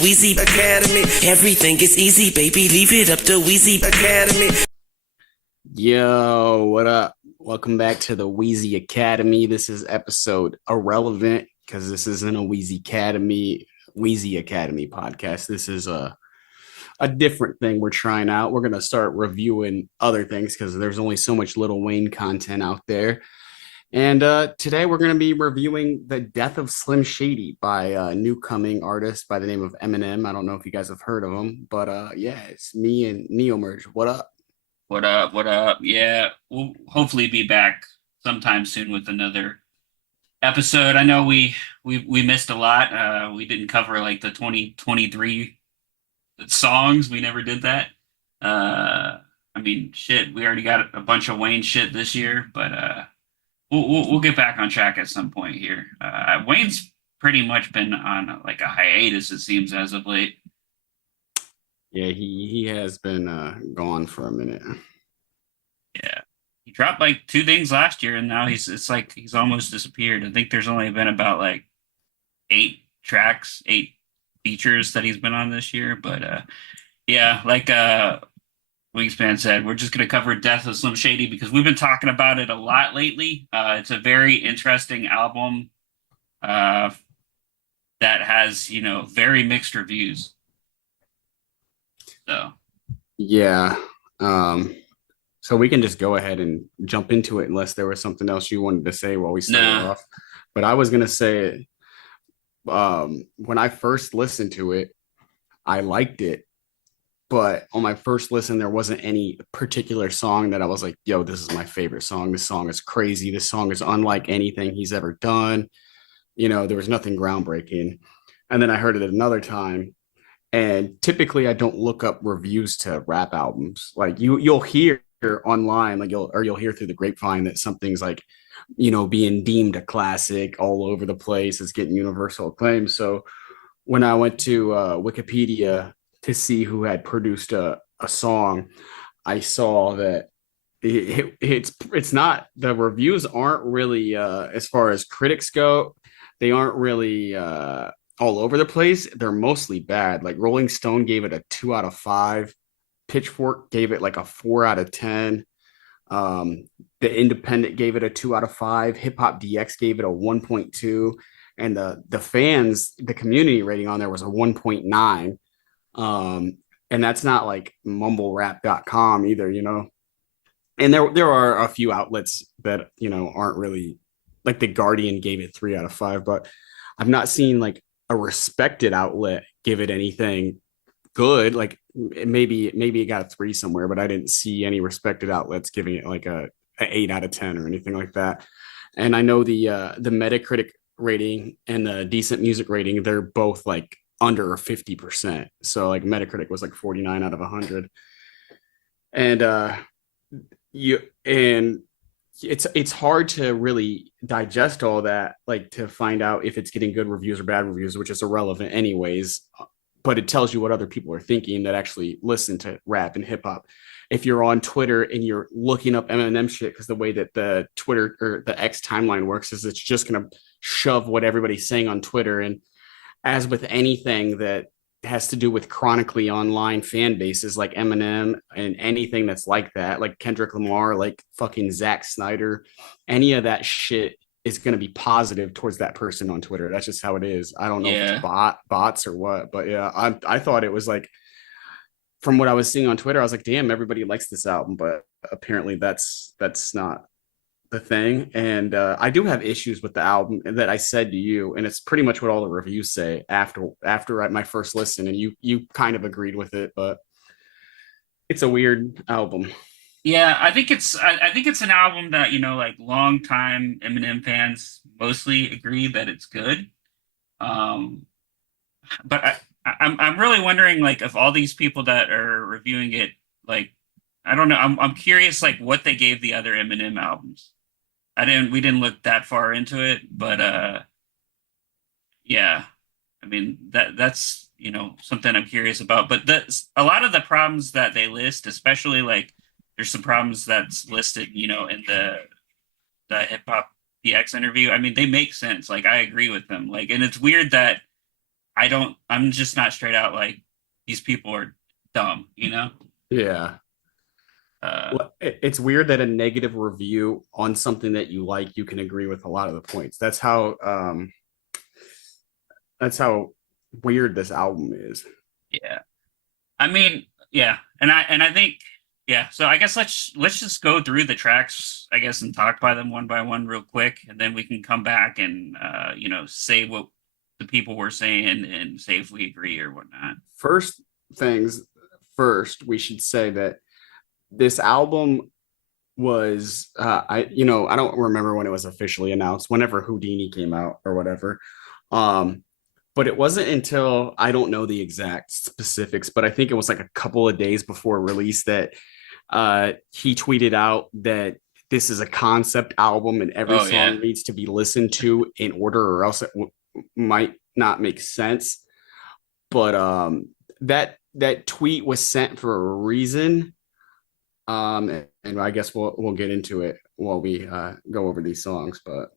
Weezy Academy, everything is easy, baby. Leave it up to Weezy Academy. Yo, what up? Welcome back to the Weezy Academy. This is episode irrelevant because this isn't a Weezy Academy podcast. This is a different thing we're trying out. We're gonna start reviewing other things because there's only so much Lil Wayne content out there. And today we're gonna be reviewing the Death of Slim Shady by a new coming artist by the name of EMINEM. I don't know if you guys have heard of him, but yeah, it's me and Neo Merge. What up? What up? What up? Yeah, we'll hopefully be back sometime soon with another episode. I know we missed a lot. We didn't cover like the 2023 songs. We never did that. I mean, shit, we already got a bunch of Wayne shit this year, but we'll get back on track at some point here. Wayne's pretty much been on like a hiatus, it seems, as of late. Yeah, he has been gone for a minute. Yeah. He dropped like two things last year and now it's like he's almost disappeared. I think there's only been about like 8 tracks, 8 features that he's been on this year. But yeah, like Wingspan said, we're just gonna cover Death of Slim Shady because we've been talking about it a lot lately. It's a very interesting album that has, very mixed reviews. So Yeah. So we can just go ahead and jump into it unless there was something else you wanted to say while we started off. But I was gonna say when I first listened to it, I liked it. But on my first listen, there wasn't any particular song that I was like, yo, this is my favorite song. This song is crazy. This song is unlike anything he's ever done. There was nothing groundbreaking. And then I heard it another time. And typically I don't look up reviews to rap albums. Like you'll hear online, like you'll hear through the grapevine that something's like, being deemed a classic all over the place. It's getting universal acclaim. So when I went to Wikipedia to see who had produced a song, I saw that it's not, the reviews aren't really as far as critics go, they aren't really all over the place. They're mostly bad. Like Rolling Stone gave it a 2 out of 5. Pitchfork gave it like a 4 out of 10. The Independent gave it a 2 out of 5. Hip Hop DX gave it a 1.2, and the fans, the community rating on there was a 1.9. And that's not like mumblerap.com either, And there are a few outlets that aren't really, like The Guardian gave it 3 out of 5, but I've not seen like a respected outlet give it anything good. Like maybe it got a 3 somewhere, but I didn't see any respected outlets giving it like a 8 out of 10 or anything like that. And I know the Metacritic rating and the Decent Music rating, they're both like under 50%. So like Metacritic was like 49 out of 100. And it's hard to really digest all that, like to find out if it's getting good reviews or bad reviews, which is irrelevant anyways. But it tells you what other people are thinking that actually listen to rap and hip hop. If you're on Twitter and you're looking up Eminem shit, because the way that the Twitter or the X timeline works is it's just gonna shove what everybody's saying on Twitter. And as with anything that has to do with chronically online fan bases like Eminem and anything that's like that, like Kendrick Lamar, like fucking Zack Snyder, any of that shit is going to be positive towards that person on Twitter. That's just how it is. I don't know if it's bots or what, but yeah, I thought it was like, from what I was seeing on Twitter, I was like, damn, everybody likes this album, but apparently that's not the thing. And I do have issues with the album that I said to you, and it's pretty much what all the reviews say after my first listen, and you kind of agreed with it, but it's a weird album. yeah, I think it's an album that, like longtime Eminem fans mostly agree that it's good. Um, but I'm really wondering like if all these people that are reviewing it, like I don't know, I'm curious like what they gave the other Eminem albums. We didn't look that far into it, but yeah, I mean that's something I'm curious about. But a lot of the problems that they list, especially like there's some problems that's listed, in the hip hop DX interview. I mean, they make sense. Like I agree with them. Like, and it's weird that I'm just not straight out like these people are dumb, you know? Yeah. Well, it's weird that a negative review on something that you like, you can agree with a lot of the points. That's how weird this album is. Yeah. I mean, yeah. And I think yeah, so I guess let's just go through the tracks, I guess, and talk by one real quick, and then we can come back and say what the people were saying and say if we agree or whatnot. First things first, we should say that this album was I don't remember when it was officially announced, whenever Houdini came out or whatever. But it wasn't until, I don't know the exact specifics, but I think it was like a couple of days before release that he tweeted out that this is a concept album and every song needs to be listened to in order or else it might not make sense. But that tweet was sent for a reason. And I guess we'll get into it while we go over these songs. But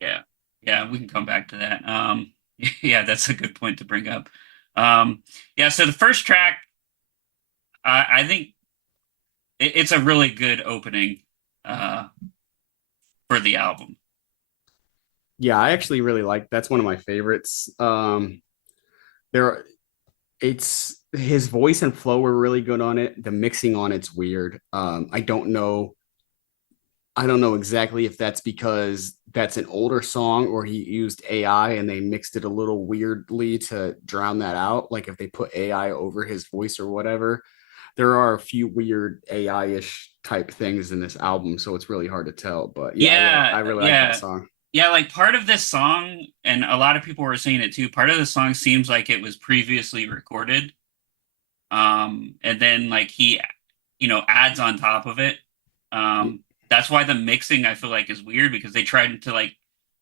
yeah, we can come back to that. Yeah, that's a good point to bring up. Yeah, so the first track, I think it's a really good opening for the album. Yeah, I actually really like, that's one of my favorites. It's his voice and flow were really good on it. The mixing on it's weird. I don't know exactly if that's because that's an older song or he used AI and they mixed it a little weirdly to drown that out. Like if they put AI over his voice or whatever. There are a few weird AI-ish type things in this album, so it's really hard to tell. But yeah, I really like that song. Yeah, like part of this song, and a lot of people were saying it too, part of the song seems like it was previously recorded. And then like he, adds on top of it. That's why the mixing I feel like is weird because they tried to like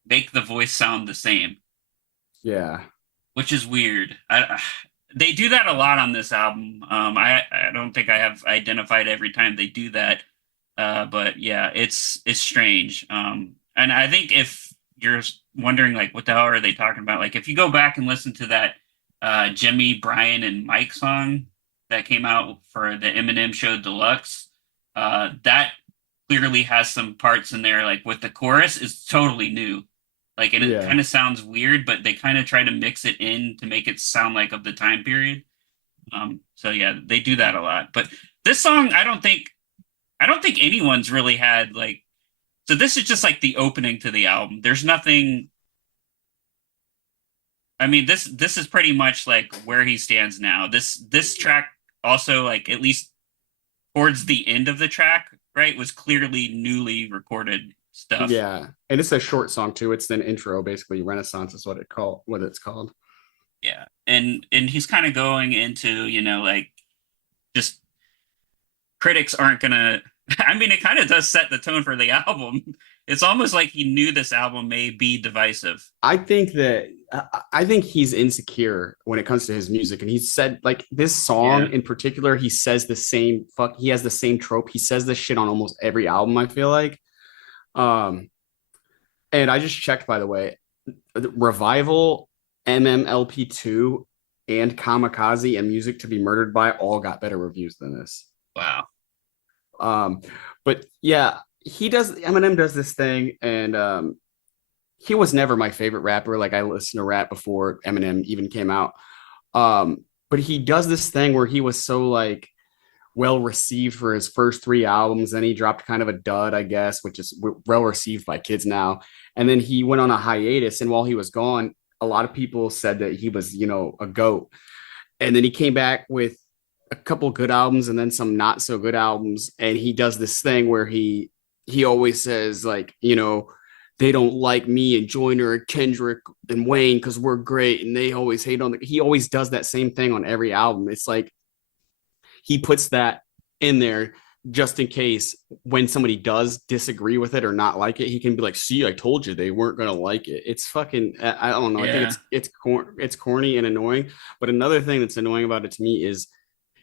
make the voice sound the same. Yeah. Which is weird. They do that a lot on this album. I don't think I have identified every time they do that. But yeah, it's strange. And I think if you're wondering like what the hell are they talking about, like if you go back and listen to that Jimmy, Brian, and Mike song that came out for the Eminem Show Deluxe, that clearly has some parts in there like with the chorus is totally new. Like and it kind of sounds weird, but they kind of try to mix it in to make it sound like of the time period. So yeah, they do that a lot. But this song, I don't think anyone's really had like. So this is just like the opening to the album. There's nothing. I mean, this is pretty much like where he stands now. This track also like at least towards the end of the track, right, was clearly newly recorded stuff. Yeah, and it's a short song too. It's an intro, basically. Renaissance is what it's called. Yeah, and he's kind of going into like just critics aren't gonna. I mean, it kind of does set the tone for the album. It's almost like he knew this album may be divisive. I think he's insecure when it comes to his music, and he said like this song in particular, he says the same he has the same trope. He says this shit on almost every album, I feel like. And I just checked, by the way, Revival, MMLP2, and Kamikaze and Music to Be Murdered By all got better reviews than this. Wow. But yeah, Eminem does this thing, and he was never my favorite rapper. Like I listened to rap before Eminem even came out. But he does this thing where he was so like well received for his first 3 albums. Then he dropped kind of a dud, I guess, which is well received by kids now. And then he went on a hiatus. And while he was gone, a lot of people said that he was, a GOAT. And then he came back with a couple good albums and then some not so good albums. And he does this thing where he always says like, they don't like me and Joyner and Kendrick and Wayne because we're great. And they always hate on he always does that same thing on every album. It's like, he puts that in there just in case when somebody does disagree with it or not like it, he can be like, see, I told you they weren't going to like it. It's fucking, I don't know. Yeah. I think it's corny and annoying. But another thing that's annoying about it to me is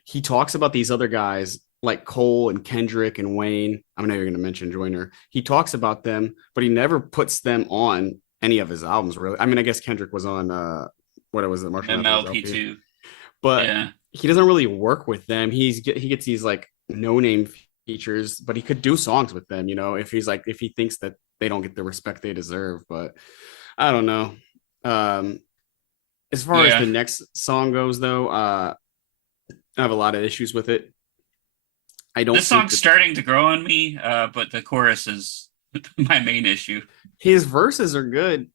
he talks about these other guys like Cole and Kendrick and Wayne. I know you're going to mention Joyner. He talks about them, but he never puts them on any of his albums, really. I mean, I guess Kendrick was on what was it, Marshall Mathers LP. MLP2. But Yeah. he doesn't really work with them. He gets these like no name features, but he could do songs with them, if if he thinks that they don't get the respect they deserve. But I don't know. Um, as far as Yeah. the next song goes, though, I have a lot of issues with it. I don't This think song's that starting to grow on me, but the chorus is my main issue. his verses are good.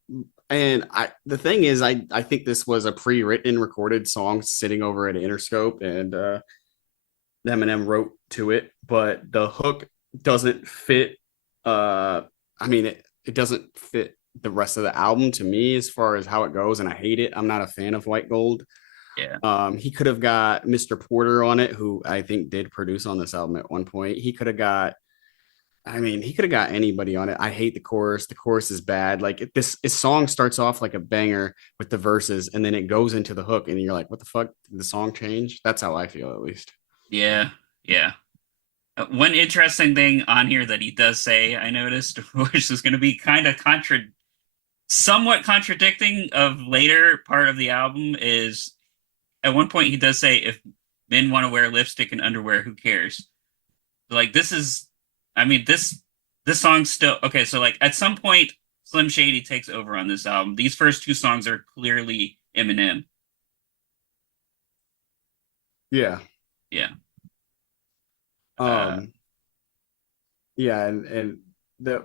And the thing is, I think this was a pre-written, recorded song sitting over at Interscope, and Eminem wrote to it, but the hook doesn't fit. I mean, it doesn't fit the rest of the album to me as far as how it goes, and I hate it. I'm not a fan of White Gold. Yeah. He could have got Mr. Porter on it, who I think did produce on this album at one point. He could have got. I mean, he could have got anybody on it. I hate the chorus. The chorus is bad. Like this song starts off like a banger with the verses, and then it goes into the hook, and you're like, "What the fuck? Did the song change?" That's how I feel, at least. Yeah. Yeah. One interesting thing on here that he does say, I noticed, which is going to be kind of somewhat contradicting of later part of the album, is at one point he does say, if men want to wear lipstick and underwear, who cares? Like this is, I mean, this song still okay. So like at some point, Slim Shady takes over on this album. These first two songs are clearly Eminem. Yeah. Yeah. Um. Yeah, and the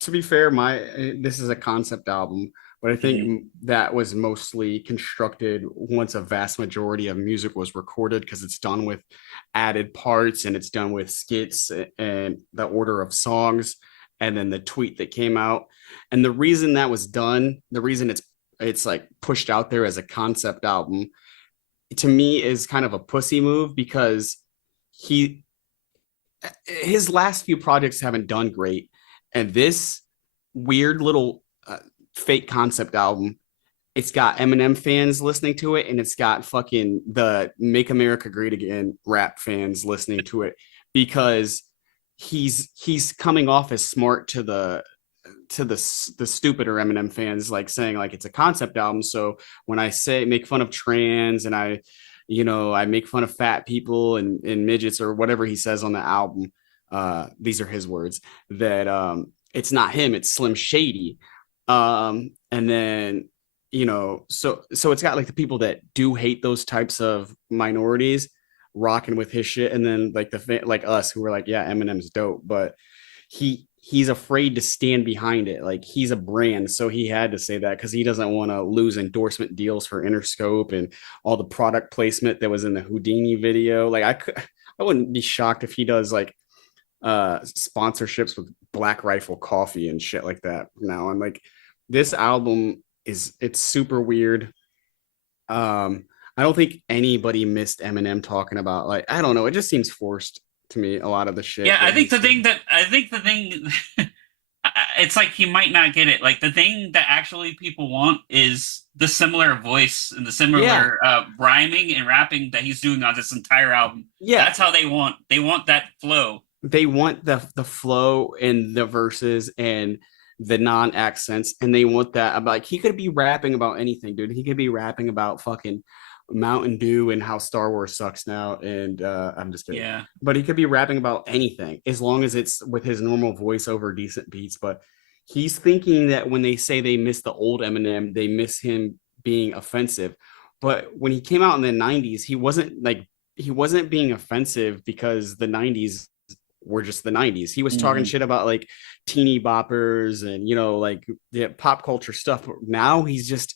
to be fair, this is a concept album, but I think Mhm. that was mostly constructed once a vast majority of music was recorded because it's done with added parts and it's done with skits and the order of songs and then the tweet that came out. And the reason that was done, the reason it's like pushed out there as a concept album, to me is kind of a pussy move because he his last few projects haven't done great, and this weird little fake concept album, it's got Eminem fans listening to it, and it's got fucking the Make America Great Again rap fans listening to it because he's coming off as smart to the stupider Eminem fans, like saying like it's a concept album. So when I say make fun of trans and I make fun of fat people and midgets or whatever he says on the album. These are his words that it's not him, it's Slim Shady. And then so it's got like the people that do hate those types of minorities rocking with his shit, and then like like us who were like, yeah, Eminem's dope, but he's afraid to stand behind it. Like he's a brand, so he had to say that because he doesn't want to lose endorsement deals for Interscope and all the product placement that was in the Houdini video. Like I wouldn't be shocked if he does like sponsorships with Black Rifle Coffee and shit like that now. And like this album it's super weird. I don't think anybody missed Eminem talking about, like, I don't know, it just seems forced to me, a lot of the shit. Yeah, I think the thing it's like he might not get it. Like the thing that actually people want is the similar voice and the Yeah. similar rhyming and rapping that he's doing on this entire album. Yeah. That's how they want that flow. They want the flow and the verses and the non-accents, and they want that about, like, he could be rapping about anything, dude. He could be rapping about fucking Mountain Dew and how Star Wars sucks now, and I'm just kidding. Yeah. But he could be rapping about anything as long as it's with his normal voice over decent beats. But he's thinking that when they say they miss the old Eminem, they miss him being offensive. But when he came out in the 90s, he wasn't being offensive because the 90s were just the 90s. He was talking shit about like teeny boppers and like the pop culture stuff. But now he's just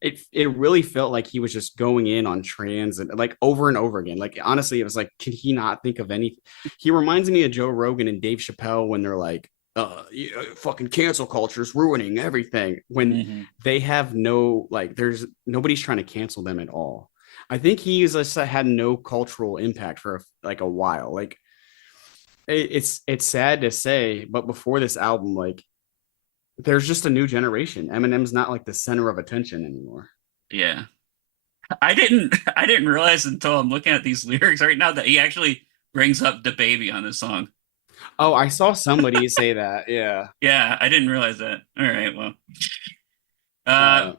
it really felt like he was just going in on trans and like over and over again. Like honestly, it was like, can he not think of any? He reminds me of Joe Rogan and Dave Chappelle when they're like, fucking cancel culture is ruining everything, when they have no, like, there's nobody's trying to cancel them at all. I think he's just had no cultural impact for like a while. Like it's sad to say, but before this album, like, there's just a new generation. Eminem's not like the center of attention anymore. Yeah. I didn't realize until I'm looking at these lyrics right now that he actually brings up the baby on this song. Oh, I saw somebody say that. Yeah. Yeah, I didn't realize that. All right, well. Uh,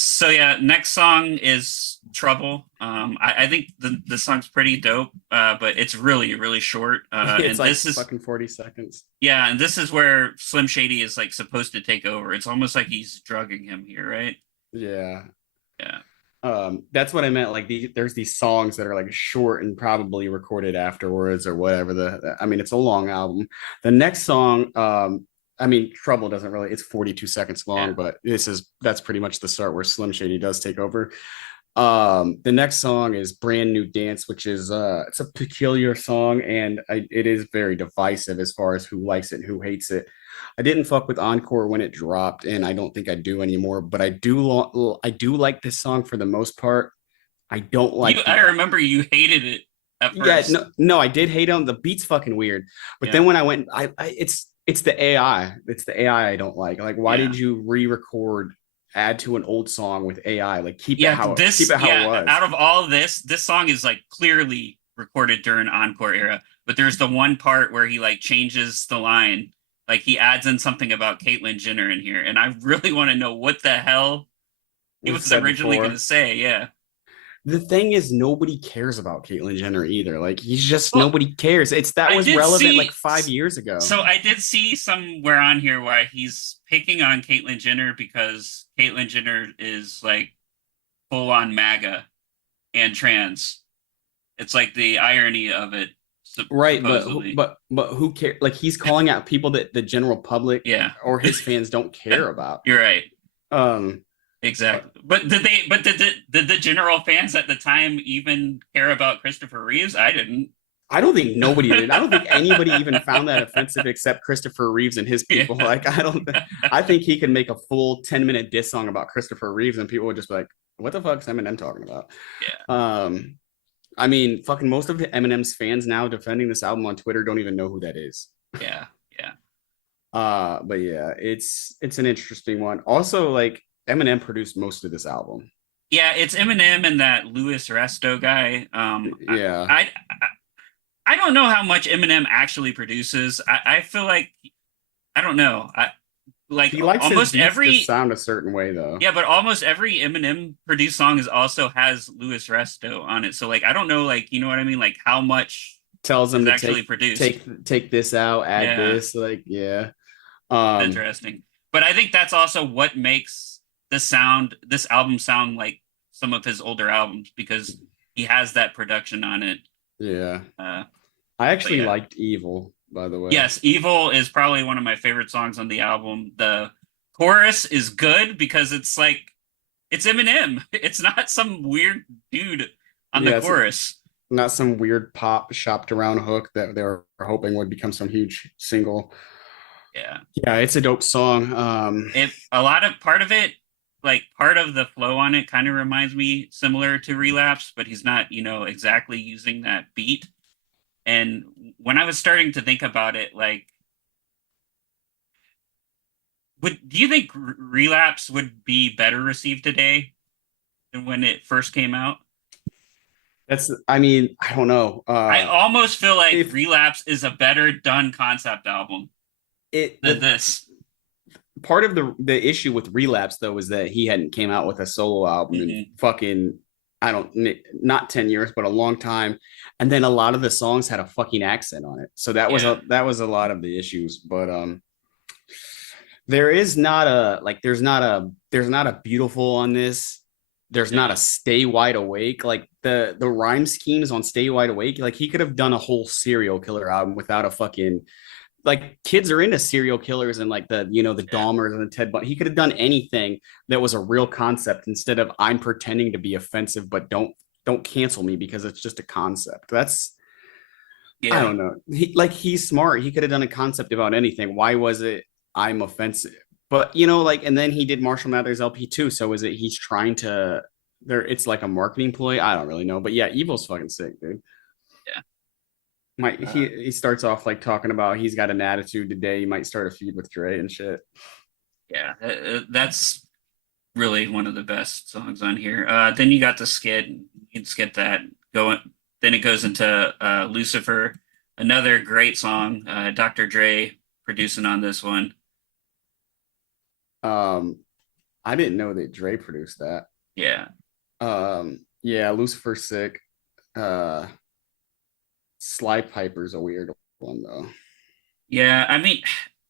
So yeah, next song is Trouble. I think the song's pretty dope, but it's really, really short. It's And like this is fucking 40 seconds. yeah, and this is where Slim Shady is like supposed to take over. It's almost like he's drugging him here, right? Yeah. Yeah. That's what I meant. Like there's these songs that are like short and probably recorded afterwards or whatever. I mean, it's a long album. The next song, I mean, Trouble doesn't really. It's 42 seconds long, Yeah. but that's pretty much the start where Slim Shady does take over. The next song is Brand New Dance, which is it's a peculiar song, and it is very divisive as far as who likes it and who hates it. I didn't fuck with Encore when it dropped, and I don't think I do anymore, but I do like this song for the most part. I don't like I the remember you hated it at yeah, first. no, I did hate him. The beat's fucking weird. But Yeah. then when I went, it's the AI. It's the AI I don't like. Like, why Yeah. did you re-record, add to an old song with AI? Like, keep This it how it out was. of all of this song is like clearly recorded during Encore era, but there's the one part where he like changes the line, like he adds in something about Caitlyn Jenner in here, and I really want to know what the hell he Was was said originally going to before. say. Yeah. The thing is, nobody cares about Caitlyn Jenner either. Like, he's just Well, nobody cares. That I was did relevant see like 5 years ago. so I did see somewhere on here where he's picking on Caitlyn Jenner because Caitlyn Jenner is like full on MAGA and trans. It's like the irony of it, Right, supposedly. but who cares? Like, he's calling out people that the general public Yeah, or his fans don't care about. you're right. Um, Exactly. But did they? But did the general fans at the time even care about Christopher Reeves? I didn't. I don't think nobody did. I don't think anybody even found that offensive except Christopher Reeves and his Yeah. people. Like, I think he could make a full 10-minute diss song about Christopher Reeves and people would just be like, what the fuck is Eminem talking about? Yeah. I mean, fucking most of Eminem's fans now defending this album on Twitter don't even know who that is. Yeah. Yeah. But yeah, it's an interesting one. Also, like Eminem produced most of this album. Yeah. It's Eminem and that Louis Resto guy. Yeah. I don't know how much Eminem actually produces. I feel like I don't know. I like He likes his almost beats to every sound a certain way though. yeah, but almost every Eminem produced song is also has Louis Resto on it. So like I don't know, like you know what I mean, like how much Tells is him to actually produced. take this out, add Yeah, this, like yeah. it's Um, interesting. But I think that's also what makes this album sound like some of his older albums because he has that production on it. yeah. Uh, I but actually yeah. liked Evil, by the way. Yes, Evil is probably one of my favorite songs on the album. The chorus is good because it's like it's Eminem. It's not some weird dude on the Yeah, it's chorus. not some weird pop shopped around hook that they were hoping would become some huge single. Yeah. Yeah, it's a dope song. It a lot of part of it, like part of the flow on it kind of reminds me similar to Relapse, but he's not, exactly using that beat. And when I was starting to think about it, like do you think Relapse would be better received today than when it first came out? I mean, I don't know. I almost feel like If Relapse is a better done concept album than the this. part of the issue with Relapse though is that he hadn't came out with a solo album in Mhm. fucking I don't not 10 years but a long time, and then a lot of the songs had a fucking accent on it, so Yeah. that was a lot of the issues. But there is not a like there's not a beautiful on this. There's not Yeah. a Stay Wide Awake. Like the rhyme schemes on Stay Wide Awake, like he could have done a whole serial killer album without a fucking like kids are into serial killers and like the Yeah. Dahmers and the Ted Bundy. He could have done anything that was a real concept instead of I'm pretending to be offensive, but don't cancel me because it's just a concept. That's I Yeah. don't know. He's smart. He could have done a concept about anything. Why was it I'm offensive? But like, and then he did Marshall Mathers LP too. So is it he's trying to there? It's like a marketing ploy. I don't really know. But yeah, Evil's fucking sick, dude. Yeah. He starts off like talking about he's got an attitude today. He might start a feud with Dre and shit. Yeah. That's really one of the best songs on here. Then you got the skit. You can skip that. Going. Then it goes into Lucifer, another great song. Dr. Dre producing on this one. Um, I didn't know that Dre produced that. Yeah. Yeah, Lucifer Sick. Uh, Sly Piper's a weird one though. Yeah, I mean,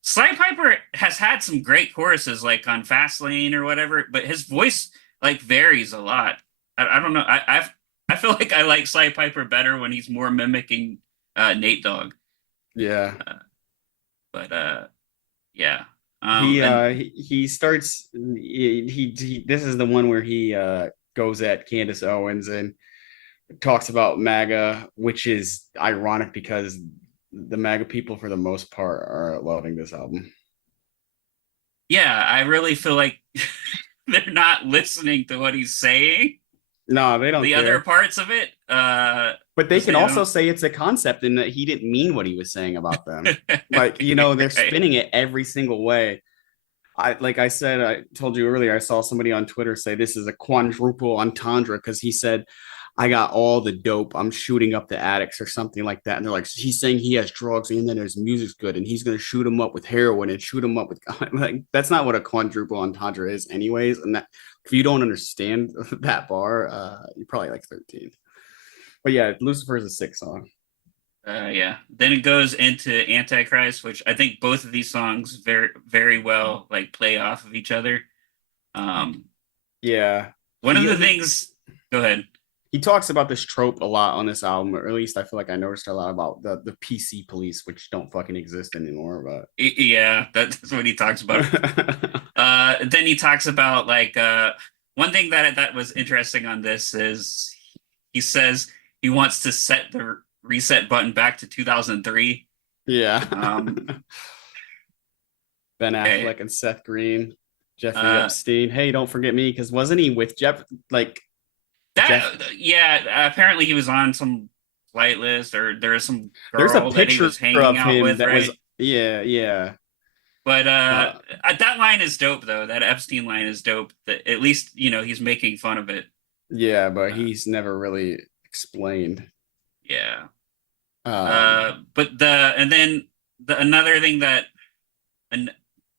Sly Piper has had some great choruses like on Fastlane or whatever, but his voice like varies a lot. I don't know. I feel like I like Sly Piper better when he's more mimicking Nate Dogg. Yeah. Uh, but yeah. And He starts he this is the one where he goes at Candace Owens and talks about MAGA, which is ironic because the MAGA people for the most part are loving this album. yeah, I really feel like they're not listening to what he's saying. No, they don't The other care. parts of it, But they 'cause can they also don't. say it's a concept and that he didn't mean what he was saying about them. Like, they're Right. spinning it every single way. Like I said, I told you earlier, I saw somebody on Twitter say this is a quadruple entendre because he said, I got all the dope. I'm shooting up the addicts or something like that. And they're like, he's saying he has drugs and then his music's good and he's going to shoot him up with heroin and shoot him up with like that's not what a quadruple entendre is, anyways. And that if you don't understand that bar, you're probably like 13. But yeah, Lucifer is a 6 song. Yeah. Then it goes into Antichrist, which I think both of these songs very, very well like play off of each other. Um, Yeah. one of He, the he things, go ahead. he talks about this trope a lot on this album, or at least I feel like I noticed a lot about the PC police, which don't fucking exist anymore. Yeah, that's what he talks about. But Then he talks about like one thing that was interesting on this is he says he wants to set the reset button back to 2003. yeah, Um, Ben okay. Affleck and Seth Green, Jeffrey Uh, Epstein. Hey, don't forget me, because wasn't he with Jeff? Like Jeff, that yeah, apparently he was on some flight list or there was some there's a girl that he picture was hanging of out him with, that was right? yeah, yeah. But Uh, that line is dope though. That Epstein line is dope. That at least he's making fun of it. yeah, but Uh, he's never really explained. yeah. Um, But and then the another thing that an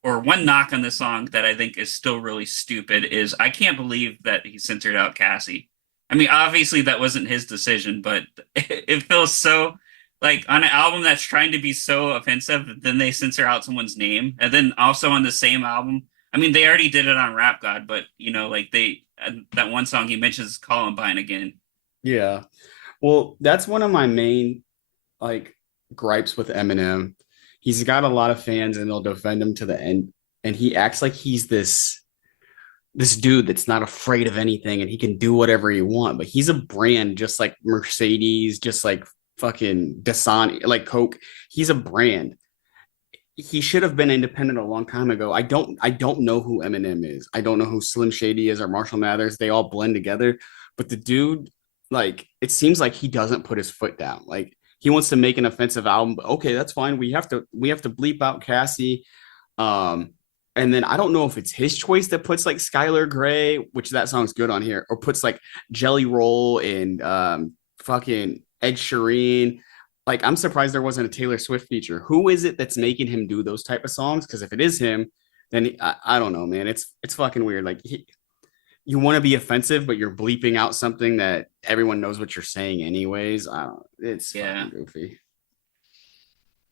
or one knock on the song that I think is still really stupid is I can't believe that he censored out Cassie. I mean, obviously that wasn't his decision, but it feels so like on an album that's trying to be so offensive, then they censor out someone's name. And then also on the same album, I mean, they already did it on Rap God, but like that one song he mentions Columbine again. yeah. Well, that's one of my main like gripes with Eminem. He's got a lot of fans and they'll defend him to the end. And he acts like he's this dude that's not afraid of anything and he can do whatever he want. But he's a brand just like Mercedes, just like fucking Dasani, like Coke. He's a brand. He should have been independent a long time ago. I don't know who Eminem is. I don't know who Slim Shady is or Marshall Mathers. They all blend together. But the dude, like, it seems like he doesn't put his foot down. Like he wants to make an offensive album, but okay, that's fine. We have to bleep out Cassie. Um, and then I don't know if it's his choice that puts like Skylar Gray, which that song's good on here, or puts like Jelly Roll and fucking Ed Sheeran. Like I'm surprised there wasn't a Taylor Swift feature. Who is it that's making him do those type of songs? Because if it is him, then I don't know, man. It's fucking weird. Like you want to be offensive, but you're bleeping out something that everyone knows what you're saying anyways. It's Yeah. fucking goofy.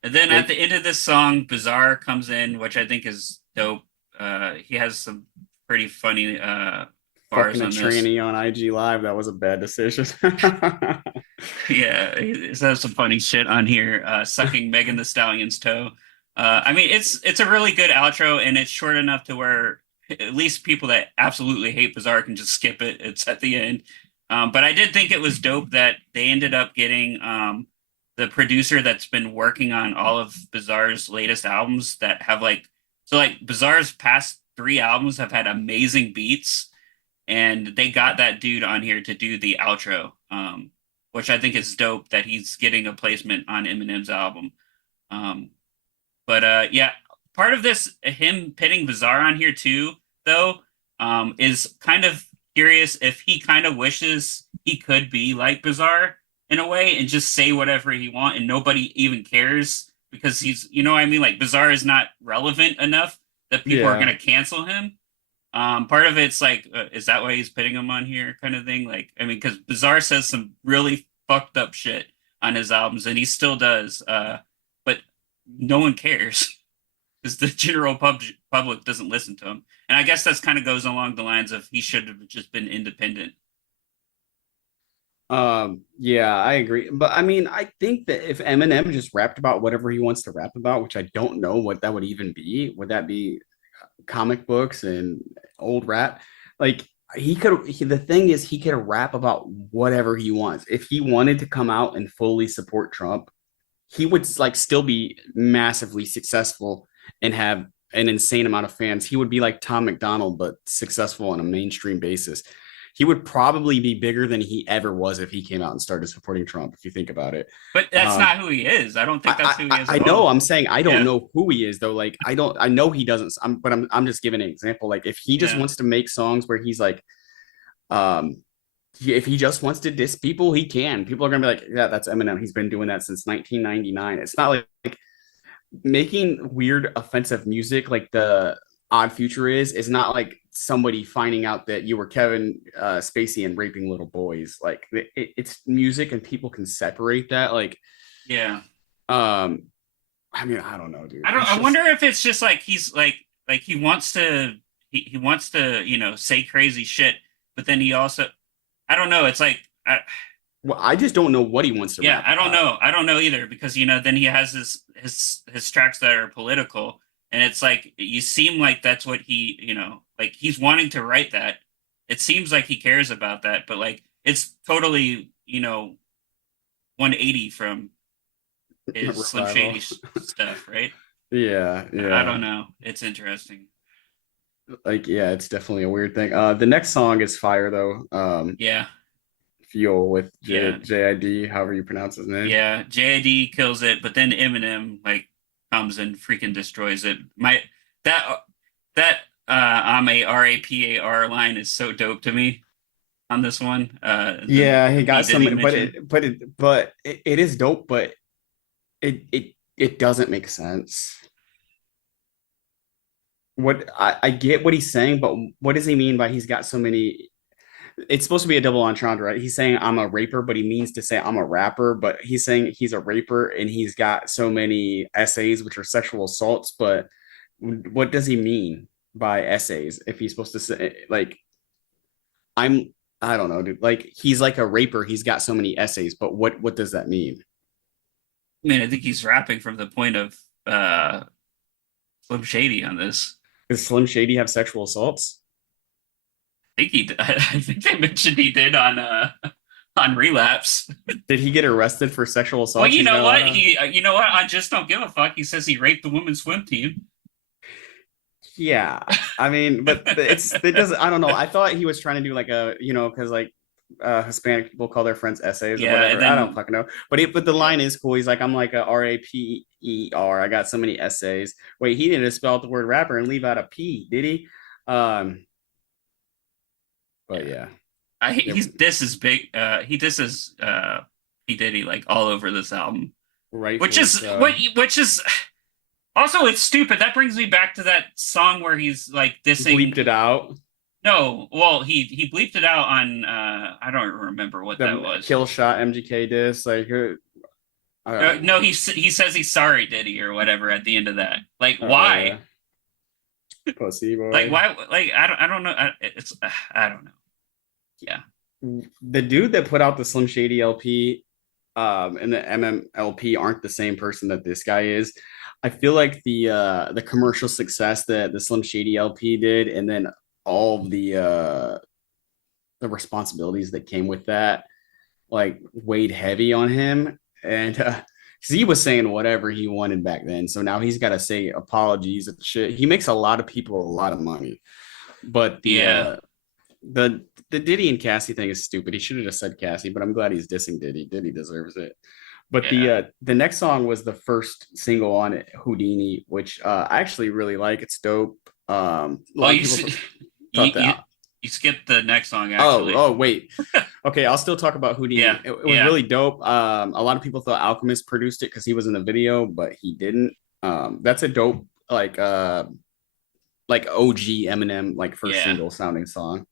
And then at Like the end of this song, Bizarre comes in, which I think is dope. He has some pretty funny bars fucking a on this. tranny on IG Live. That was a bad decision. Yeah, he says some funny shit on here, sucking Megan the Stallion's toe. I mean, it's a really good outro, and it's short enough to where at least people that absolutely hate Bizarre can just skip it. It's at the end. But I did think it was dope that they ended up getting the producer that's been working on all of Bizarre's latest albums that have like Bizarre's past three albums have had amazing beats, and they got that dude on here to do the outro, which I think is dope that he's getting a placement on Eminem's album. Um, but yeah, part of this him pitting Bizarre on here too, though, is kind of curious if he kind of wishes he could be like Bizarre in a way and just say whatever he want and nobody even cares because he's what I mean, like Bizarre is not relevant enough that people are Yeah. gonna cancel him. Part of it's like, is that why he's putting him on here, kind of thing? Like, I mean, because Bizarre says some really fucked up shit on his albums, and he still does. But no one cares because the general public doesn't listen to him. And I guess that's kind of goes along the lines of he should have just been independent. Yeah, I agree. But I mean, I think that if Eminem just rapped about whatever he wants to rap about, which I don't know what that would even be, would that be comic books and old rap? Like the thing is he could rap about whatever he wants. If he wanted to come out and fully support Trump, he would like still be massively successful and have an insane amount of fans. He would be like Tom McDonald, but successful on a mainstream basis. He would probably be bigger than he ever was if he came out and started supporting Trump, if you think about it. But that's not who he is. I don't think that's who he is. I know. I'm saying I don't know who he is though. Like I know he doesn't. I'm just giving an example. Like if he just wants to make songs where he's like, if he just wants to diss people, he can. People are gonna be like, yeah, that's Eminem. He's been doing that since 1999. It's not like making weird, offensive music like the Odd Future is not like somebody finding out that you were Kevin Spacey and raping little boys. Like it's music and people can separate that. Like, yeah. I mean, I don't know, dude. I wonder if it's just like he's like he wants to he wants to, you know, say crazy shit, but then he also I don't know. It's like well, I just don't know what he wants to. Yeah, I don't know. I don't know either because you know then he has his tracks that are political, and it's like you seem like that's what he, you know, like he's wanting to write that. It seems like he cares about that, but like it's totally, you know, 180 from his Slim Shady stuff, right? Yeah. I don't know. It's interesting. Like, yeah, it's definitely a weird thing. The next song is fire though. Yeah. Fuel with JID, however you pronounce his name. Yeah, JID kills it, but then Eminem like comes and freaking destroys it. That I'm a RAPAR line is so dope to me on this one. Yeah, he got some, but it is dope, but it doesn't make sense. What I get what he's saying, but what does he mean by he's got so many? It's supposed to be a double entendre, right? He's saying I'm a raper, but he means to say I'm a rapper, but he's saying he's a raper and he's got so many essays, which are sexual assaults. But what does he mean by essays if he's supposed to say like I don't know, dude. Like he's like a raper, he's got so many essays, but what does that mean? I mean, I think he's rapping from the point of Slim Shady on this. Does Slim Shady have sexual assaults? I think they mentioned he did on Relapse. Did he get arrested for sexual assault? Well, you know what? You know what? I just don't give a fuck. He says he raped the women's swim team. Yeah, I mean, but it doesn't. I don't know. I thought he was trying to do like a, you know, because like Hispanic people call their friends essays or whatever. I don't fucking know. But the line is cool. He's like, I'm like a RAPER. I got so many essays. Wait, he didn't spell out the word rapper and leave out a P, did he? But yeah, this is big. He disses P Diddy like all over this album, right? Which is also it's stupid. That brings me back to that song where he's like dissing. Bleeped it out. No, well he bleeped it out on I don't remember what that was. Kill Shot MGK diss like. No, he says he's sorry, Diddy, or whatever at the end of that. Like, why? Yeah. Pussy boy. Like, why? Like, I don't know. I don't know. Yeah. The dude that put out the Slim Shady LP and the MMLP aren't the same person that this guy is. I feel like the commercial success that the Slim Shady LP did, and then all of the responsibilities that came with that, like weighed heavy on him. And because he was saying whatever he wanted back then, so now he's got to say apologies and shit. He makes a lot of people a lot of money, but the Diddy and Cassie thing is stupid. He should have just said Cassie, but I'm glad he's dissing Diddy. Diddy deserves it. But the next song was the first single on it, Houdini, which I actually really like. It's dope. You skipped the next song, actually. Oh, wait. Okay, I'll still talk about Houdini. Yeah. It was really dope. A lot of people thought Alchemist produced it because he was in the video, but he didn't. That's a dope, like, like OG Eminem like first Yeah. single sounding song.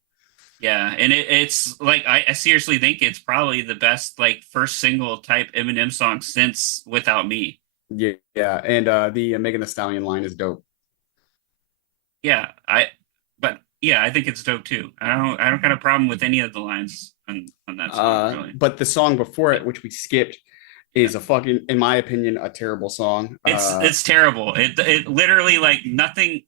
Yeah, and it's like I seriously think it's probably the best like first single type Eminem song since Without Me. Yeah, yeah, and the Megan Thee Stallion line is dope. Yeah, but yeah, I think it's dope too. I don't got a problem with any of the lines on that song, really. But the song before it, which we skipped, Yeah. is a fucking, in my opinion, a terrible song. It's terrible. It literally like nothing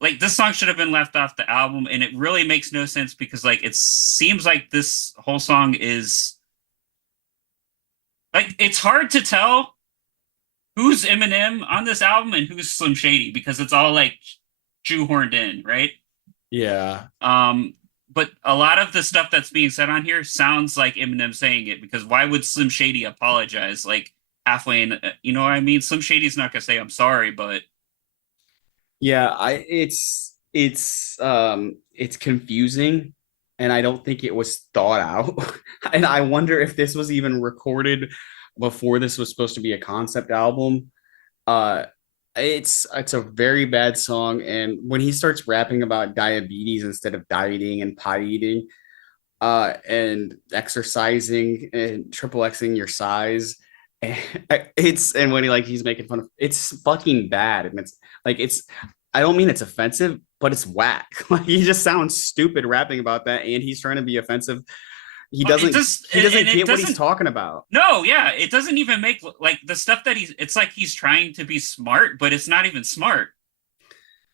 like this song should have been left off the album, and it really makes no sense because like it seems like this whole song is like it's hard to tell who's Eminem on this album and who's Slim Shady because it's all like shoehorned in, right? Yeah, But a lot of the stuff that's being said on here sounds like Eminem saying it because why would Slim Shady apologize like halfway in? You know what I mean? Slim Shady's not gonna say I'm sorry, but yeah. It's confusing, and I don't think it was thought out. And I wonder if this was even recorded before this was supposed to be a concept album. Uh, it's a very bad song, and when he starts rapping about diabetes instead of dieting and pie eating, and exercising and triple Xing your size. And when he's making fun of it's fucking bad. And it's like it's I don't mean it's offensive, but it's whack. Like he just sounds stupid rapping about that, and he's trying to be offensive. He doesn't get what he's talking about. No, yeah, it doesn't even make like the stuff that it's like he's trying to be smart, but it's not even smart.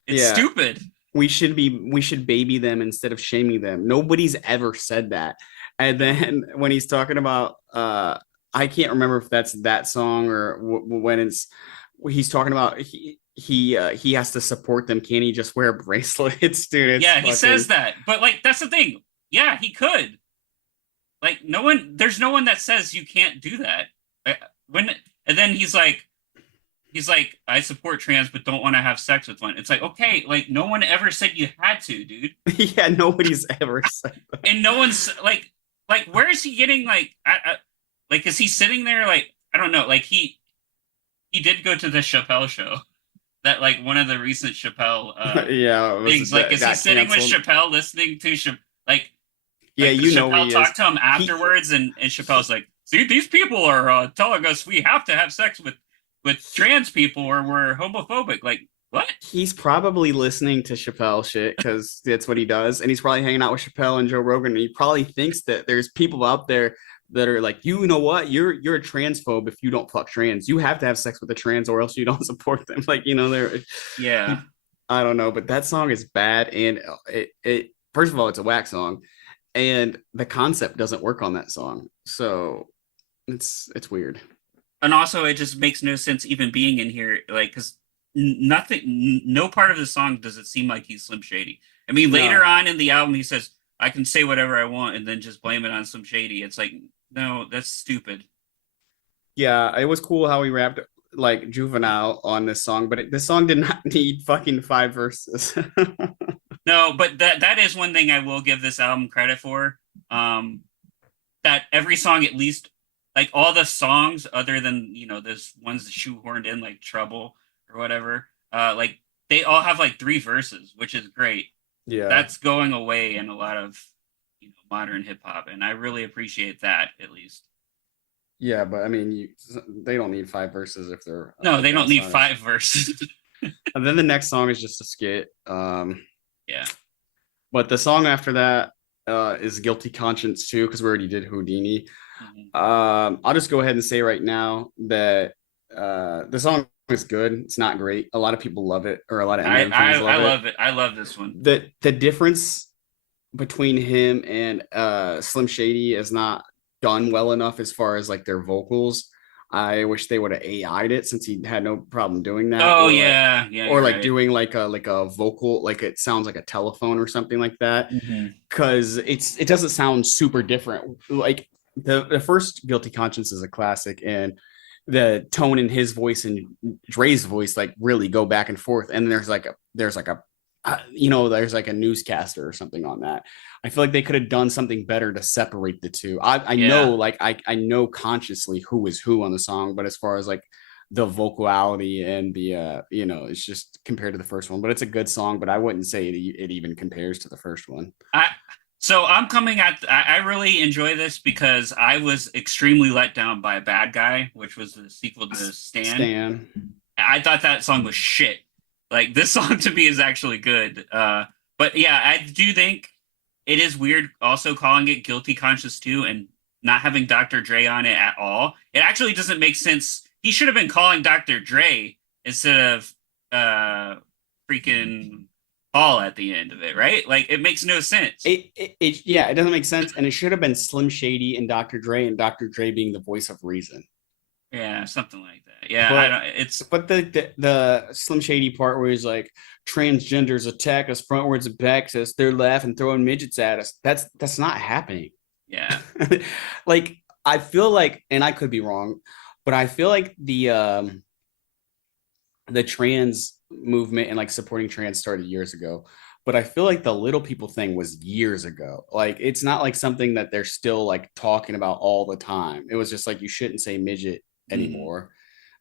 It's stupid. We should baby them instead of shaming them. Nobody's ever said that. And then when he's talking about I can't remember if that's that song or when he's talking about he has to support them. Can't he just wear bracelets, dude? Yeah, he says that. But like that's the thing. Yeah, he could. Like there's no one that says you can't do that. And then he's like I support trans but don't want to have sex with one. It's like okay, like no one ever said you had to, dude. Yeah, nobody's ever said that. And no one's like where is he getting like like is he sitting there like I don't know, like he did go to the Chappelle show. That like one of the recent Chappelle yeah things like is he sitting canceled with Chappelle listening to like yeah, like, you know Chappelle talked to him afterwards, and Chappelle's like, "See, these people are telling us we have to have sex with trans people, or we're homophobic." Like, what? He's probably listening to Chappelle shit because that's what he does, and he's probably hanging out with Chappelle and Joe Rogan, and he probably thinks that there's people out there that are like, you know what, you're a transphobe if you don't fuck trans. You have to have sex with a trans, or else you don't support them. Like, you know, yeah. I don't know, but that song is bad, and it first of all, it's a whack song. And the concept doesn't work on that song, so it's weird. And also, it just makes no sense even being in here, like because no part of the song does it seem like he's Slim Shady. I mean, later on in the album, he says, "I can say whatever I want," and then just blame it on Slim Shady. It's like, no, that's stupid. Yeah, it was cool how he rapped like Juvenile on this song, but this song did not need fucking 5 verses. No, but that is one thing I will give this album credit for. That every song, at least, like all the songs, other than this one's shoehorned in like Trouble or whatever, like they all have like 3 verses, which is great. Yeah, that's going away in a lot of modern hip hop, and I really appreciate that at least. Yeah, but I mean, they don't need 5 verses if they're no, they don't need 5 verses. And then the next song is just a skit. Yeah. But the song after that is Guilty Conscience too, because we already did Houdini. Mm-hmm. I'll just go ahead and say right now that the song is good. It's not great. A lot of people love it, or a lot of I love it. I love this one. The difference between him and Slim Shady is not done well enough as far as like their vocals. I wish they would have AI'd it since he had no problem doing that. Oh, or yeah. Like, yeah. Or like doing like a vocal, like it sounds like a telephone or something like that. Because it doesn't sound super different. Like the first Guilty Conscience is a classic, and the tone in his voice and Dre's voice like really go back and forth. And there's like a newscaster or something on that. I feel like they could have done something better to separate the two. I know, like I know consciously who is who on the song, but as far as like the vocality and the it's just compared to the first one. But it's a good song, but I wouldn't say it even compares to the first one. So I'm coming at I really enjoy this because I was extremely let down by Bad Guy, which was the sequel to Stan. I thought that song was shit. Like this song to me is actually good. But yeah, I do think it is weird also calling it Guilty Conscious 2 and not having Dr. Dre on it at all. It actually doesn't make sense. He should have been calling Dr. Dre instead of freaking Paul at the end of it, right? Like it makes no sense. It doesn't make sense, and it should have been Slim Shady and Dr. Dre being the voice of reason. Yeah, something like that. Yeah, but the Slim Shady part where he's like, transgenders attack us frontwards and backs us, they're laughing, throwing midgets at us. That's not happening. Yeah. Like I feel like, and I could be wrong, but I feel like the trans movement and like supporting trans started years ago. But I feel like the little people thing was years ago. Like it's not like something that they're still like talking about all the time. It was just like you shouldn't say midget anymore.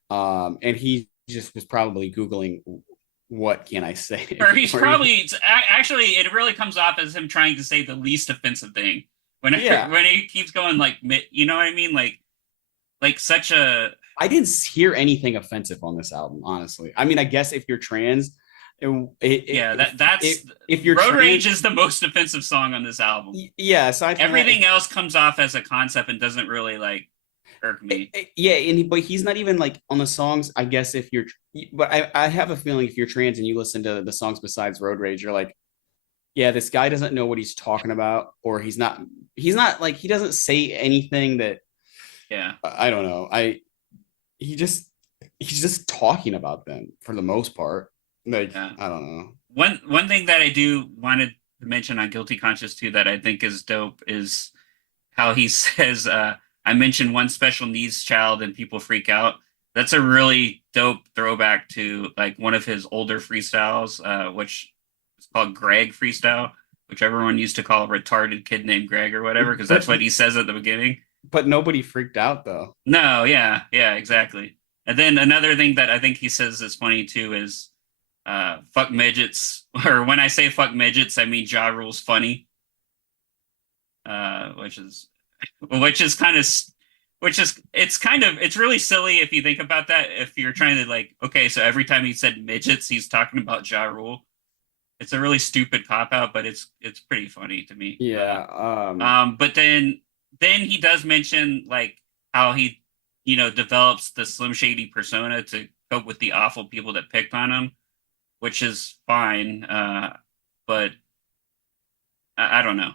And he just was probably Googling what can I say? Or he's probably actually it really comes off as him trying to say the least offensive thing. When he keeps going like, you know what I mean? Like such a. I didn't hear anything offensive on this album, honestly. I mean, I guess if you're trans, if you're Road trans, Rage is the most offensive song on this album. Yeah, so everything else comes off as a concept and doesn't really like irk me. But he's not even like on the songs. I guess if you're, but I have a feeling if you're trans and you listen to the songs besides Road Rage, you're like, yeah, this guy doesn't know what he's talking about, or he's not like, he doesn't say anything that. Yeah, I don't know. He's just talking about them for the most part. Like, yeah. I don't know. One thing that I do wanted to mention on Guilty Conscious 2 that I think is dope is how he says, I mentioned one special needs child and people freak out. That's a really dope throwback to like one of his older freestyles, which is called Greg Freestyle, which everyone used to call a retarded kid named Greg or whatever, because that's what he says at the beginning. But nobody freaked out though. No, yeah, exactly. And then another thing that I think he says is funny too is fuck midgets. Or when I say fuck midgets, I mean Ja Rule's funny. It's really silly if you think about that. If you're trying to like, okay, so every time he said midgets, he's talking about Ja Rule. It's a really stupid cop out, but it's pretty funny to me. Yeah. But then he does mention like how he, develops the Slim Shady persona to cope with the awful people that picked on him, which is fine. But I don't know.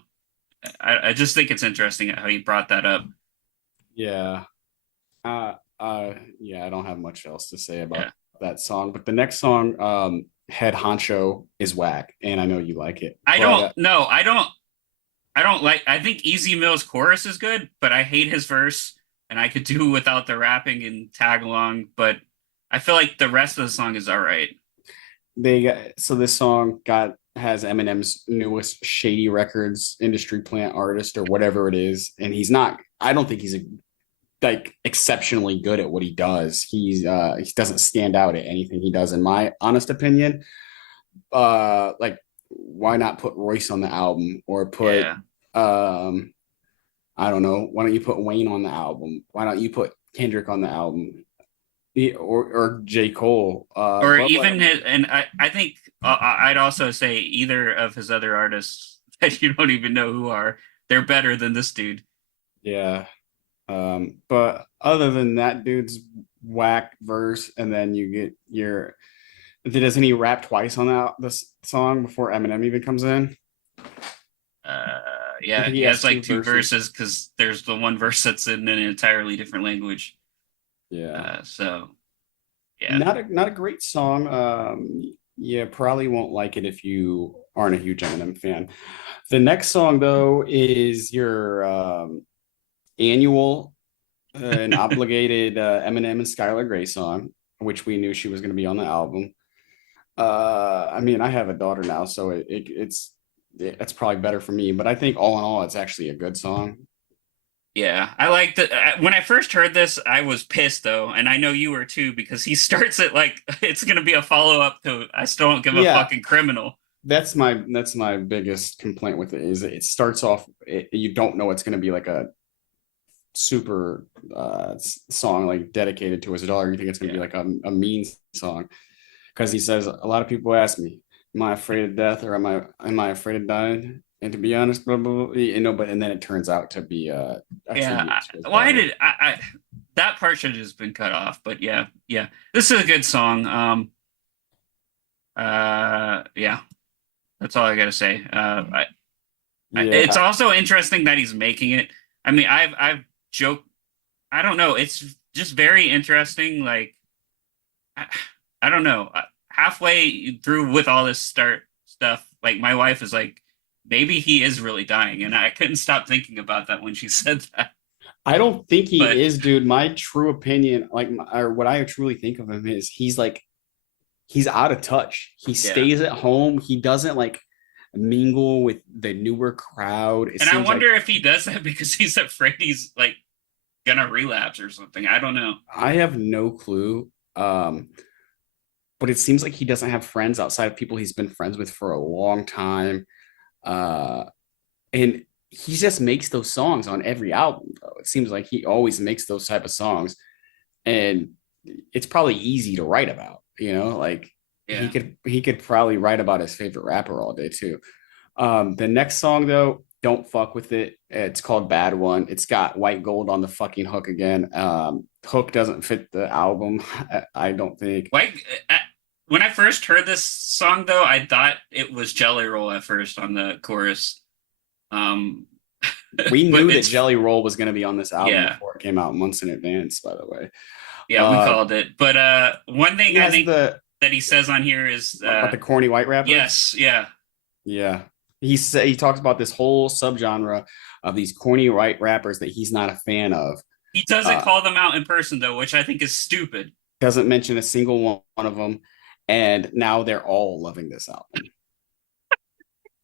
I just think it's interesting how he brought that up. Yeah. Yeah, I don't have much else to say about that song. But the next song, Head Honcho, is whack, and I know you like it. I think Easy Mill's chorus is good, but I hate his verse, and I could do without the rapping and tag along, but I feel like the rest of the song is all right. This song has Eminem's newest Shady Records industry plant artist or whatever it is, and I don't think he's like exceptionally good at what he does. He doesn't stand out at anything he does, in my honest opinion. Like, why not put Royce on the album or put I don't know, why don't you put Wayne on the album? Why don't you put Kendrick on the album? Or J. Cole, or even I think I'd also say either of his other artists that you don't even know who are, they're better than this dude. Yeah. But other than that dude's whack verse, and then you get doesn't he rap twice on this song before Eminem even comes in? Yeah, he has like two verses because there's the one verse that's in an entirely different language. Yeah. So yeah. Not a great song. You probably won't like it if you aren't a huge Eminem fan. The next song though is your annual and obligated Eminem and Skylar Grey song, which we knew she was going to be on the album. I mean, I have a daughter now, so it's probably better for me, but I think all in all, it's actually a good song. Yeah, I liked it. When I first heard this, I was pissed though, and I know you were too because he starts it like it's gonna be a follow up to "I Still Don't Give a Yeah, Fucking Criminal." that's my biggest complaint with it is it starts off you don't know it's going to be like a super song like dedicated to his daughter. You think it's going to be Yeah, like a mean song because he says a lot of people ask me, "Am I afraid of death or am I afraid of dying?" And to be honest, blah, blah, blah, but and then it turns out to be a tribute yeah. to his Why daughter. did I that part should have just been cut off? But yeah, yeah. This is a good song. Yeah. That's all I gotta say. It's Yeah, also interesting that he's making it. I mean, I've joked. I don't know. It's just very interesting. Like, I, I don't know. Halfway through with all this start stuff, like my wife is like, maybe he is really dying, and I couldn't stop thinking about that when she said that. I don't think he But is, dude. My true opinion, like, or what I truly think of him is he's out of touch. He yeah, stays at home. He doesn't like mingle with the newer crowd. It and I seems like wonder if he does that because he's afraid he's like gonna relapse or something. I don't know. I have no clue. But it seems like he doesn't have friends outside of people he's been friends with for a long time. Uh, and he just makes those songs on every album, though. It seems like he always makes those type of songs, and it's probably easy to write about. Like he Yeah. could he could probably write about his favorite rapper all day too. The next song though, don't fuck with it. It's called Bad One. It's got white gold on the fucking hook again. Hook doesn't fit the album, I don't think. Like when I first heard this song, though, I thought it was Jelly Roll at first on the chorus. Um, We but knew that it's Jelly Roll was going to be on this album yeah, before it came out months in advance, by the way. yeah, we Uh, called it. But one he thing I has think the that he says on here is about the corny white rappers. yes, yeah. Yeah. He talks about this whole subgenre of these corny white rappers that he's not a fan of. He doesn't Uh, call them out in person though, which I think is stupid. doesn't mention a single one of them, and now they're all loving this album.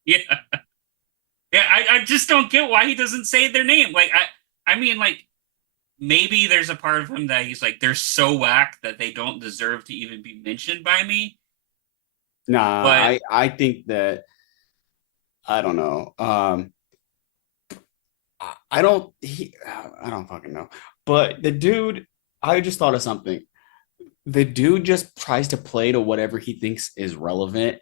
Yeah, yeah. I just don't get why he doesn't say their name. Like I mean, like maybe there's a part of him that he's like they're so whack that they don't deserve to even be mentioned by me. Nah, But I think that I don't know. I don't I don't fucking know. But the dude, I just thought of something. The dude just tries to play to whatever he thinks is relevant.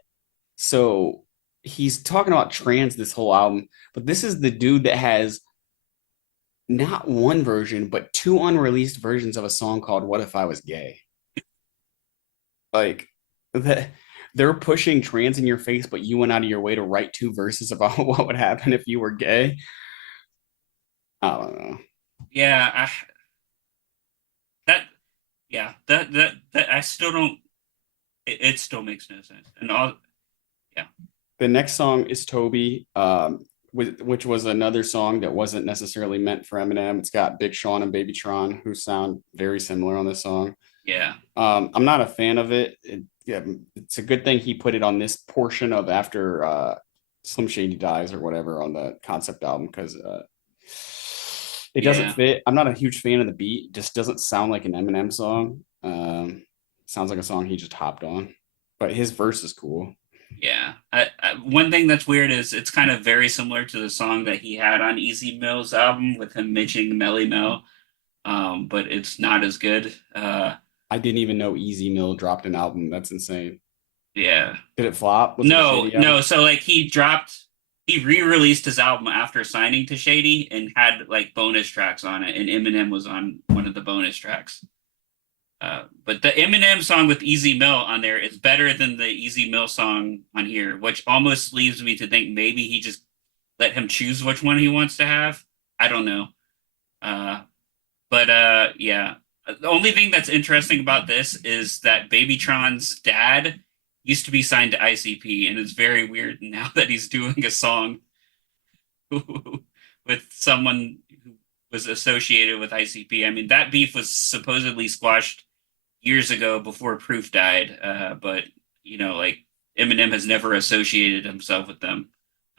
So he's talking about trans this whole album, but this is the dude that has not one version, but two unreleased versions of a song called What If I Was Gay? Like that they're pushing trans in your face, but you went out of your way to write two verses about what would happen if you were gay. I don't know. yeah, that that I still don't. It still makes no sense. And all yeah, The next song is Toby, which was another song that wasn't necessarily meant for Eminem. It's got Big Sean and Baby Tron, who sound very similar on this song. yeah, I'm not a fan of it. Yeah, it's a good thing he put it on this portion of after Slim Shady dies or whatever on the concept album because it doesn't yeah. fit. I'm not a huge fan of the beat. It just doesn't sound like an Eminem song. Sounds like a song he just hopped on, but his verse is cool. Yeah. One thing that's weird is it's kind of very similar to the song that he had on Easy Mill's album with him mentioning Melly Mel, but it's not as good. I didn't even know Easy Mill dropped an album. That's insane. Yeah. Did it flop? Was it a No, Shady album? no. So like he re-released his album after signing to Shady and had like bonus tracks on it, and Eminem was on one of the bonus tracks. But the Eminem song with Easy Mill on there is better than the Easy Mill song on here, which almost leaves me to think maybe he just let him choose which one he wants to have. I don't know. Uh, but yeah. The only thing that's interesting about this is that Babytron's dad used to be signed to ICP, and it's very weird now that he's doing a song with someone who was associated with ICP. I mean, that beef was supposedly squashed years ago before Proof died, but like Eminem has never associated himself with them.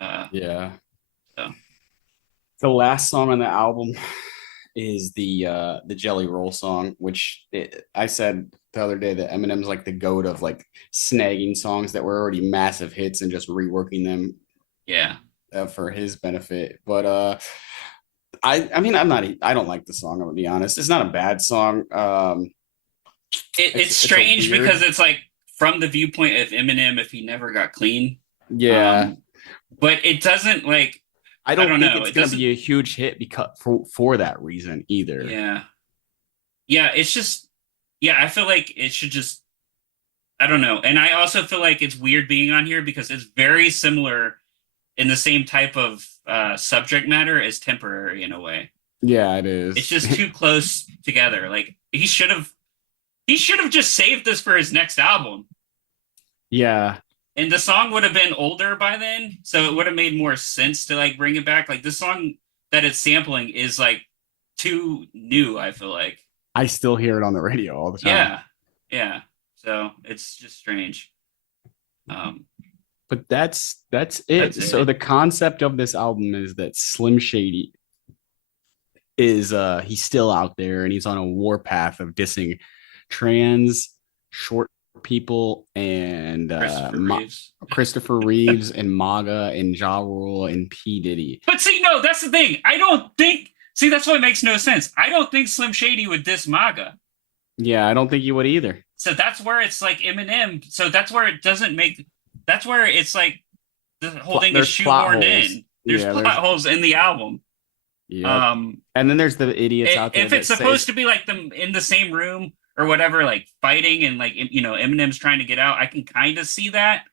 Uh, Yeah. so The last song on the album is the Jelly Roll song, which I said the other day that Eminem's like the goat of like snagging songs that were already massive hits and just reworking them Yeah. for his benefit. But I mean I don't like the song. I'm gonna be honest. It's not a bad song. It's it's a strange weird. because it's like from the viewpoint of Eminem if he never got clean. Yeah. But it doesn't like I don't think know. it's It gonna doesn't. be a huge hit because for that reason either. Yeah. Yeah. It's just. Yeah. I feel like it should just. I don't know. And I also feel like it's weird being on here because it's very similar in the same type of subject matter as Temporary in a way. Yeah, it is. It's just too close together. Like he should have just saved this for his next album. Yeah. And the song would have been older by then, so it would have made more sense to like bring it back. Like this song that it's sampling is like too new, I feel like. I still hear it on the radio all the time. Yeah. Yeah. So it's just strange. But that's it. So it. the concept of this album is that Slim Shady is he's still out there and he's on a warpath of dissing trans, short people, and Christopher Reeves and MAGA and Ja Rule and P. Diddy. But see, no, that's the thing. I don't think. See, that's why it makes no sense. I don't think Slim Shady would diss MAGA. Yeah, I don't think you would either. So that's where it's like Eminem. So that's where it doesn't make. That's where it's like the whole thing is shoehorned in. There's plot holes in the album. Yeah. And then there's the idiots out there. If it's supposed to be like them in the same room or whatever, like fighting and like Eminem's trying to get out, I can kind of see that.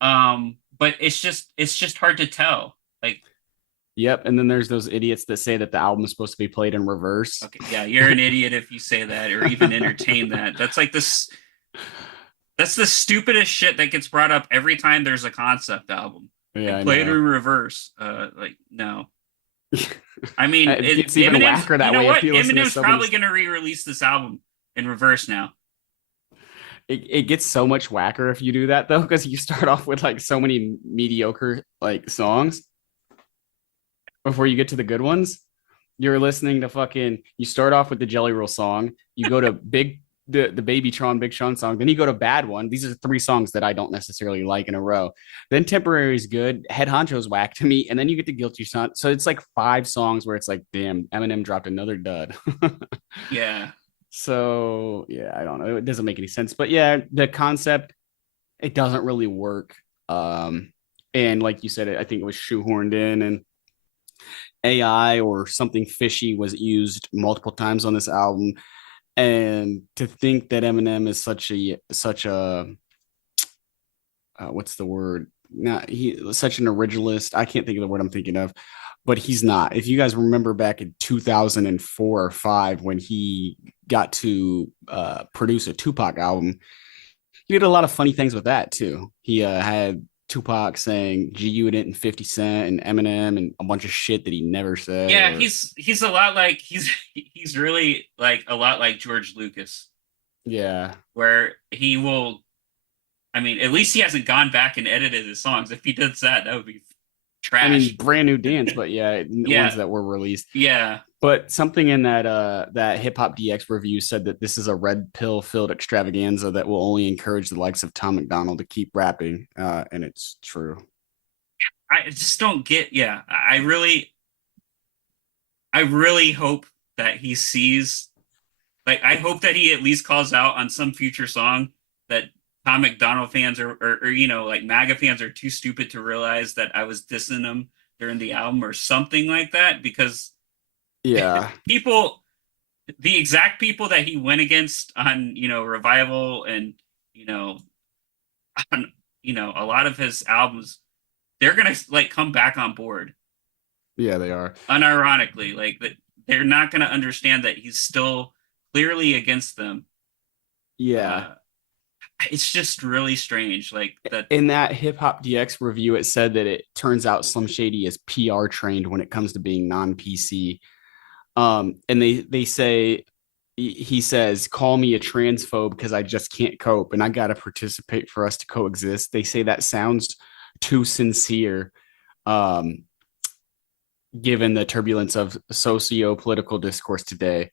But it's just hard to tell. Like. Yep, and then there's those idiots that say that the album is supposed to be played in reverse. Okay, yeah, you're an idiot if you say that or even entertain that. That's like this. That's the stupidest shit that gets brought up every time there's a concept album. Yeah, play it in reverse. Like no. I mean, it's even whacker that way. What? Eminem's probably going to re-release this album in reverse now. It gets so much whacker if you do that though, because you start off with like so many mediocre like songs before you get to the good ones. You're listening to you start off with the Jelly Roll song, you go to the Baby Tron Big Sean song, then you go to Bad One. These are 3 songs that I don't necessarily like in a row. Then Temporary is good, Head Honcho's whack to me, and then you get to Guilty Son. So it's like 5 songs where it's like, damn, Eminem dropped another dud. Yeah. So yeah, I don't know. It doesn't make any sense. But yeah, the concept, it doesn't really work. And like you said, I think it was shoehorned in, and AI or something fishy was used multiple times on this album. And to think that Eminem is such a what's the word? Such an originalist. I can't think of the word I'm thinking of, but he's not. If you guys remember back in 2004 or 5 when he got to produce a Tupac album, he did a lot of funny things with that too. He had Tupac saying G Unit and 50 Cent and Eminem and a bunch of shit that he never said. Yeah, he's a lot like he's really like a lot like George Lucas. Yeah. Where he will, I mean, at least he hasn't gone back and edited his songs. If he does that, that would be trash. I mean, brand new dance, but yeah, ones that were released. Yeah. But something in that Hip Hop DX review said that this is a red pill filled extravaganza that will only encourage the likes of Tom McDonald to keep rapping, and it's true. I just don't get. Yeah, I really hope that he sees. Like, I hope that he at least calls out on some future song that Tom McDonald fans or like MAGA fans are too stupid to realize that I was dissing them during the album or something like that, because. Yeah. The exact people that he went against on, Revival and, on, a lot of his albums, they're going to like come back on board. Yeah, they are. Unironically, like that they're not going to understand that he's still clearly against them. Yeah. It's just really strange. Like that in that Hip Hop DX review, it said that it turns out Slim Shady is PR trained when it comes to being non-PC. And they say, he says, call me a transphobe because I just can't cope and I got to participate for us to coexist. They say that sounds too sincere. given the turbulence of socio-political discourse today.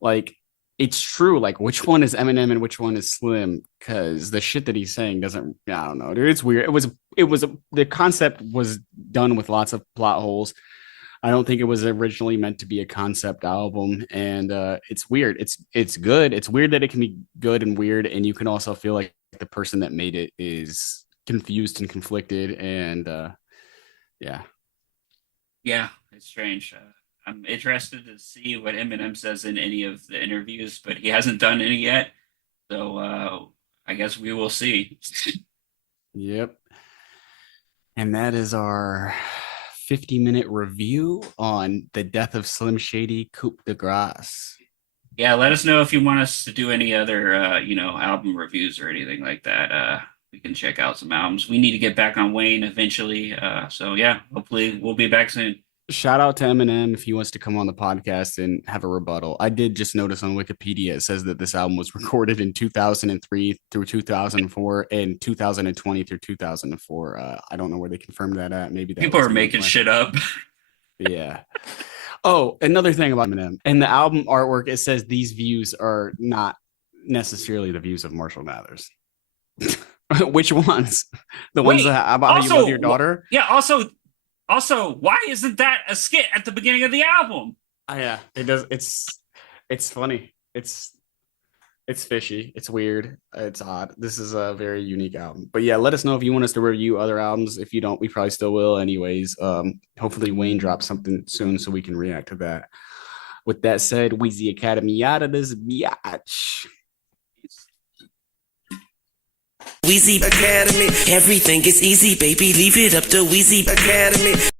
Like, it's true. Like, which one is Eminem and which one is Slim? Because the shit that he's saying doesn't. I don't know, dude. It's weird. The concept was done with lots of plot holes. I don't think it was originally meant to be a concept album, and it's weird. It's good. It's weird that it can be good and weird, and you can also feel like the person that made it is confused and conflicted, and yeah. Yeah, it's strange. I'm interested to see what Eminem says in any of the interviews, but he hasn't done any yet. So I guess we will see. Yep. And that is our 50-minute review on the death of Slim Shady Coup de Grace. Yeah, let us know if you want us to do any other album reviews or anything like that. We can check out some albums. We need to get back on Wayne eventually. So yeah, hopefully we'll be back soon. Shout out to Eminem if he wants to come on the podcast and have a rebuttal. I did just notice on Wikipedia it says that this album was recorded in 2003 through 2004 and 2020 through 2004. I don't know where they confirmed that at. Maybe that People are making shit up. Yeah. Oh, another thing about Eminem. In the album artwork, it says these views are not necessarily the views of Marshall Mathers. Which ones? The ones about how you love your daughter? Yeah, also, why isn't that a skit at the beginning of the album? Yeah, it does. It's funny. It's fishy. It's weird. It's odd. This is a very unique album. But yeah, let us know if you want us to review other albums. If you don't, we probably still will anyways. Hopefully Wayne drops something soon so we can react to that. With that said, Weezy Academy out of this biatch. Weezy Academy, everything is easy, baby. Leave it up to Weezy Academy.